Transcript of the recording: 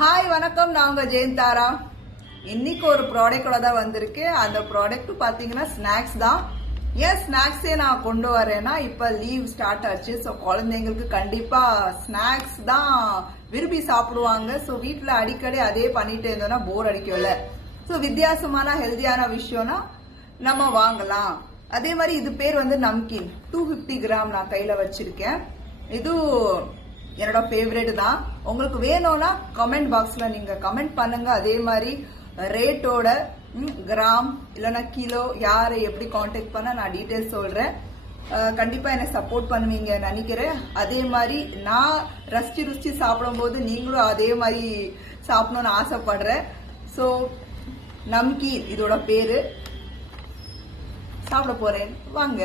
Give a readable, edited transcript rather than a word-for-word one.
Hi வணக்கம், நான் உங்க ஜெயந்தாரா. இன்னைக்கு ஒரு ப்ராடக்டோட தான் வந்திருக்கேன். அந்த ப்ராடக்ட் பாத்தீங்கன்னா ஸ்நாக்ஸ் தான். ஏன் ஸ்நாக்ஸே நான் கொண்டு வரேன்னா, இப்ப லீவ் ஸ்டார்ட் ஆச்சு. ஸோ குழந்தைங்களுக்கு கண்டிப்பா ஸ்நாக்ஸ் தான் விரும்பி சாப்பிடுவாங்க. ஸோ வீட்டுல அடிக்கடி அதே பண்ணிட்டு இருந்தோம்னா போர் அடிக்கல. ஸோ வித்தியாசமான ஹெல்தியான விஷயம்னா நம்ம வாங்கலாம். அதே மாதிரி இது பேர் வந்து நம்கின் 250 கிராம் நான் கையில வச்சிருக்கேன். இது என்னோட ஃபேவரட் தான். உங்களுக்கு வேணும்னா கமெண்ட் பாக்ஸ்ல நீங்க கமெண்ட் பண்ணுங்க. அதே மாதிரி ரேட்டோட கிராம் இல்லைன்னா கிலோ யாரை எப்படி கான்டாக்ட் பண்ண நான் டீட்டெயில்ஸ் சொல்றேன். கண்டிப்பா என்ன சப்போர்ட் பண்ணுவீங்க நினைக்கிறேன். அதே மாதிரி நான் ருச்சி சாப்பிடும் போது நீங்களும் அதே மாதிரி சாப்பிடணும்னு ஆசைப்படுறேன். ஸோ நம்கீன் இதோட பேரு. சாப்பிட போறேன், வாங்க.